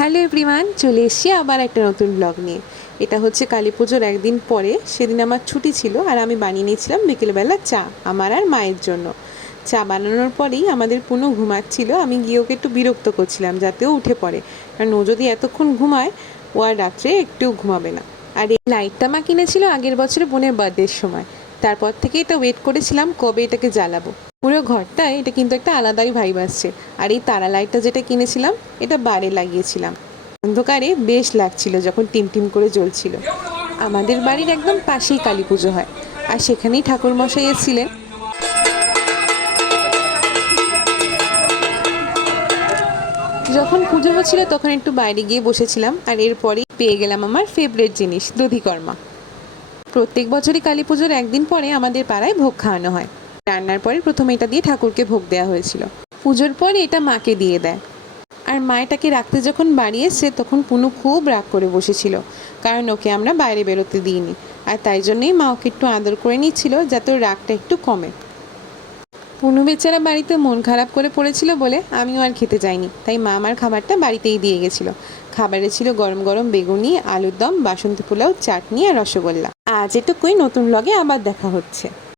Hello everyone, চলে এসেছি আবার একটা নতুন ব্লগ নিয়ে। এটা হচ্ছে কালী পুজোর একদিন পরে। সেদিন আমার ছুটি ছিল আর আমি বানিয়ে নিয়েছিলাম বিকেলবেলা চা আমার আর মায়ের জন্য। চা বানানোর পরেই আমাদের পুনু ঘুমাচ্ছিল। আমি গিয়ে ওকে একটু বিরক্ত করছিলাম যাতে ও উঠে পড়ে, কারণ ও যদি এতক্ষণ ঘুমায় ও আর রাত্রে একটুও ঘুমাবে না। আর এই লাইটটা মা কিনেছিল আগের বছরে বোনের বার্থডের সময়। তারপর থেকে এটা ওয়েট করেছিলাম কবে এটাকে জ্বালাবো। পুরো ঘরটায় এটা কিন্তু একটা আলাদাই ভাইব আসছে। আর এই তারা লাইটটা যেটা কিনেছিলাম এটা বারে লাগিয়েছিলাম। অন্ধকারে বেশ লাগছিল যখন টিমটিম করে জ্বলছিল। আমাদের বাড়ির একদম পাশেই কালী পুজো হয়, আর সেখানেই ঠাকুরমশাই এসেছিলেন। যখন পুজো হচ্ছিল তখন একটু বাইরে গিয়ে বসেছিলাম, আর এরপরেই পেয়ে গেলাম আমার ফেভারিট জিনিস, দধিকর্মা। প্রত্যেক বছরই কালী পুজোর একদিন পরে আমাদের পাড়ায় ভোগ খাওয়ানো হয়। রান্নার পরে প্রথমে এটা দিয়ে ঠাকুরকে ভোগ দেওয়া হয়েছিল। পুজোর পরে এটা মাকে দিয়ে দেয়। আর মা এটাকে রাখতে যখন বাড়ি এসছে তখন পুনু খুব রাগ করে বসেছিল, কারণ ওকে আমরা বাইরে বেরোতে দিইনি। আর তাই জন্যই মা ওকে একটু আদর করে নিচ্ছিল যাতে ওর রাগটা একটু কমে। পুনু বেচারা বাড়িতে মন খারাপ করে পড়েছিল বলে আমিও আর খেতে যাইনি, তাই মা আমার খাবারটা বাড়িতেই দিয়ে গেছিলো। খাবারে ছিল গরম গরম বেগুনি, আলুর দম, বাসন্তী পোলাও, চাটনি আর রসগোল্লা। আজ এটুকুই, নতুন ব্লগে আবার দেখা হচ্ছে।